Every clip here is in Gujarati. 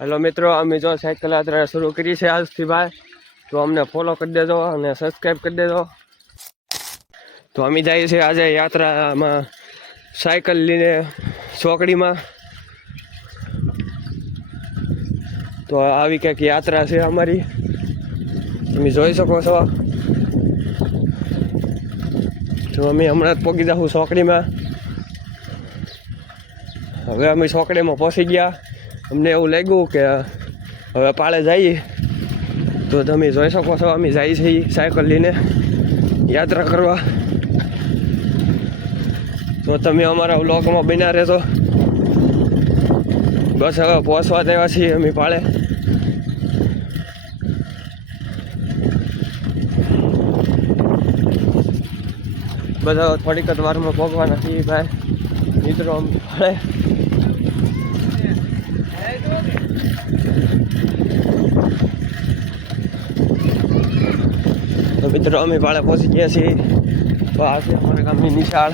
हेलो मित्रों, अमे जो साइकिल यात्रा शुरू करी है आज थी भाई, तो अमने फॉलो कर देजो और सब्सक्राइब कर देजो। तो अमी जाइए छे आज यात्रा में साइकिल लीने ચોકડી में। तो આવી કંઈક यात्रा है अमरी, તમે જોઈ શકો છો। तो अमे हमणां ज पहुंची जाऊँ ચોકડી में। हवे अमे ચોકડી में पहुंची गया। अमने एवं लग्यु के हवे पाळे जाइए। तो तमे जोई शको छो अमे जाइए छीए साइकल लीने यात्रा करवा। तो तमे अमारा व्लॉग में बन्या रहेजो। बस हवे पहोंचवा देवा छीए अमे पाळे। बधा थोड़ी વાર में पहोंचवाना छीए भाई मित्रों अमे पाळे। तो मित्रों अमे पाळे पहुंची गया छे। तो आ छे अमारा गामनी निशाळ।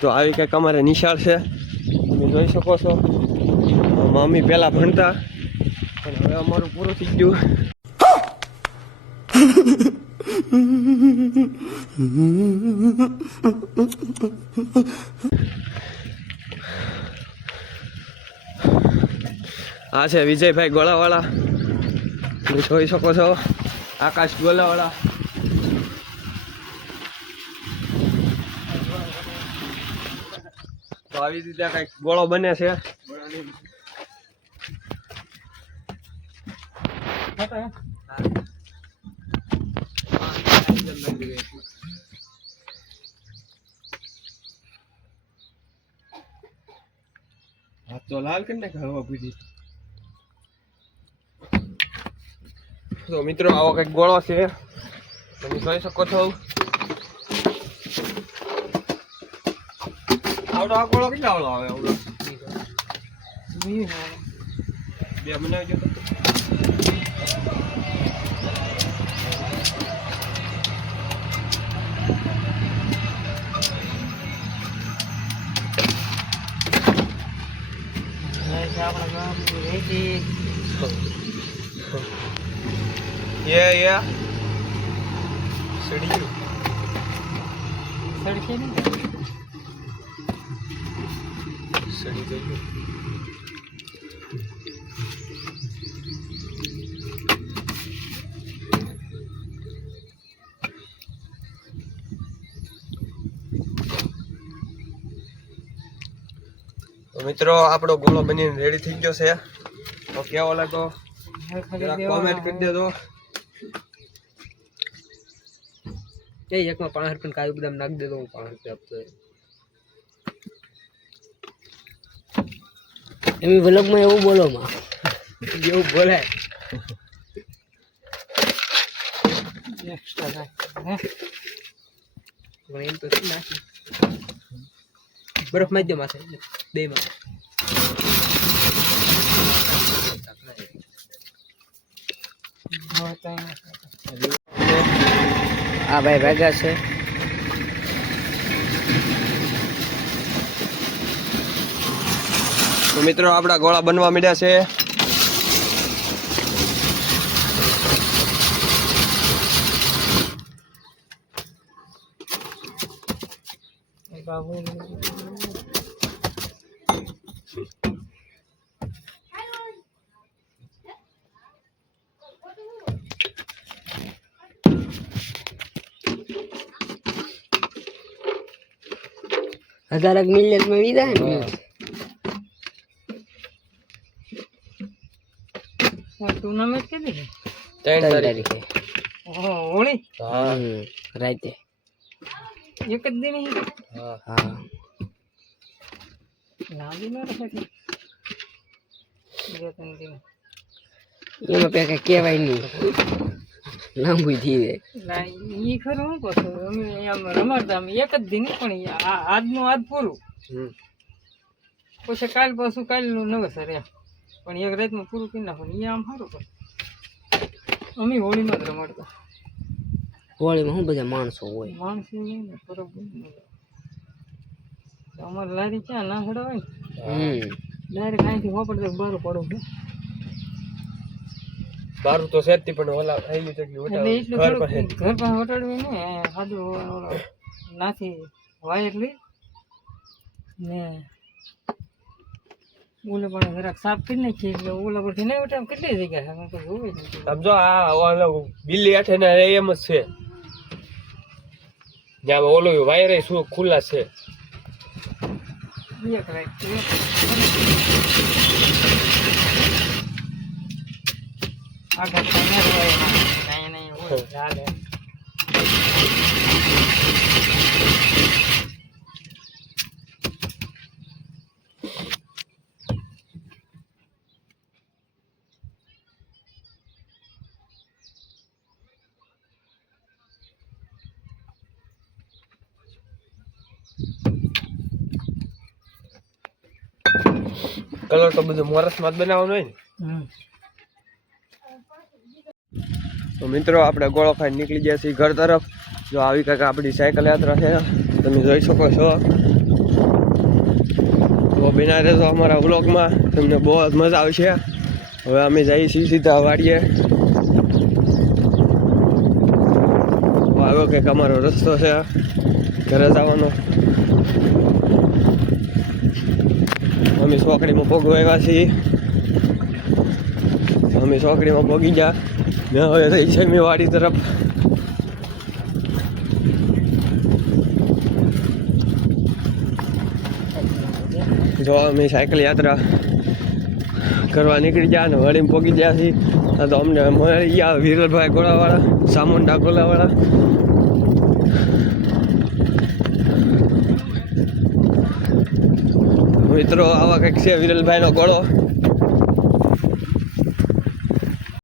तो આવી કંઈક અમારે નિશાળ છે, તમે જોઈ શકો છો। મમ્મી પહેલા ભણતા પણ હવે અમારું પૂરું થઈ ગયું। આ છે વિજયભાઈ ગોળાવાળા, તમે જોઈ શકો છો। આકાશ ગોળાવાળા। તો આવી રીતે કંઈક ગોળો બને છે। हाथ तो लाल करने का हवा पूरी। तो मित्रों आवो कंईक गोळो छे, તમે જોઈ શકો છો। આવડો આ ગોળો કેટલા વાળો આવે? આવડો બે બનાવજો તો। ये सड़ी गई तो मित्रों आपणो गोळो बनी रेडी थी गयो छे। तो केवो लागो जरा कमेंट कर देजो। ए एक में 5 रुपया काजू बदाम नाख दे दो। 5 रुपया अब तो एमी व्लॉग में એવું બોલો માં એવું બોલે एक्स्ट्रा હે પણ એમ તો ના બરફ માં દે માથે દે માં आ भाई भागा से। तो मित्रों आपड़ा गोळा बनवा मीड्या छे। हजार मिलियन में विदा है टूर्नामेंट के दिन 3 तारीख होली। हां राइते एक दिन ही। हां हां लागी न रखे थे ये दिन ये में पे केवाय नहीं લાંબુ થઈ જાય ના ઈ ખરું હું કહું અમે આમ રમતા અમે એક જ દિન પણ આજનું આજ પૂરું પછી કાલ પાછું કાલનું નવેસર એમ પણ એક રાતમાં પૂરું કરી નાખો એ આમ સારું પણ અમે હોળીમાં જ રમાડતા હોળીમાં શું બધા માણસો હોય માણસો હોય ને બરોબર અમારે લારી ક્યાં ના ખડા હોય ને ડાયરેક્ટ અહીંથી વાપરતા બારું પડું છું બારું તો સેજથી પણ ઓલા થયેલી કેટલી એટલે એટલું થોડુંક ઘર પાસે વટાડવું ને સાદું નાથી વાયર લઈ ને ઓલે પણ જરાક સાફ કરી નાખીએ એટલે ઓલા પરથી નહીં વટાવ કેટલી જગ્યા છે જોવે સમજો આ ઓલો બિલ્લી આઠે ના એમ જ છે જ્યાં ઓલો વાયર શું ખુલ્લા છે એક રાઈટ આગળ નહીં હોય ચાલે કલર તો બધું મોરસમાં જ બનાવવાનું હોય ને તો મિત્રો આપણે ગોળો ખાઈને નીકળી ગયા છીએ ઘર તરફ જો આવી કંઈક આપણી સાયકલ યાત્રા છે તમે જોઈ શકો છો તો બિના રહેજો અમારા વ્લોગમાં તમને બહુ જ મજા આવશે હવે અમે જઈએ છીએ સીધા વાડીએ આવ્યો કંઈક અમારો રસ્તો છે ઘરે જવાનો અમે ચોકડીમાં પગવા આવ્યા છીએ અમે ચોકડીમાં પગી ગયા ને હવે થઈ છે મેં વાડી તરફ જો અમે સાયકલ યાત્રા કરવા નીકળી ગયા ને વળીને પગી ગયા છીએ તો અમને મળી ગયા વિરલભાઈ ગોળાવાળા સામુંડા ગોળાવાળા મિત્રો આવા કંઈક છે વિરલભાઈનો ગોળો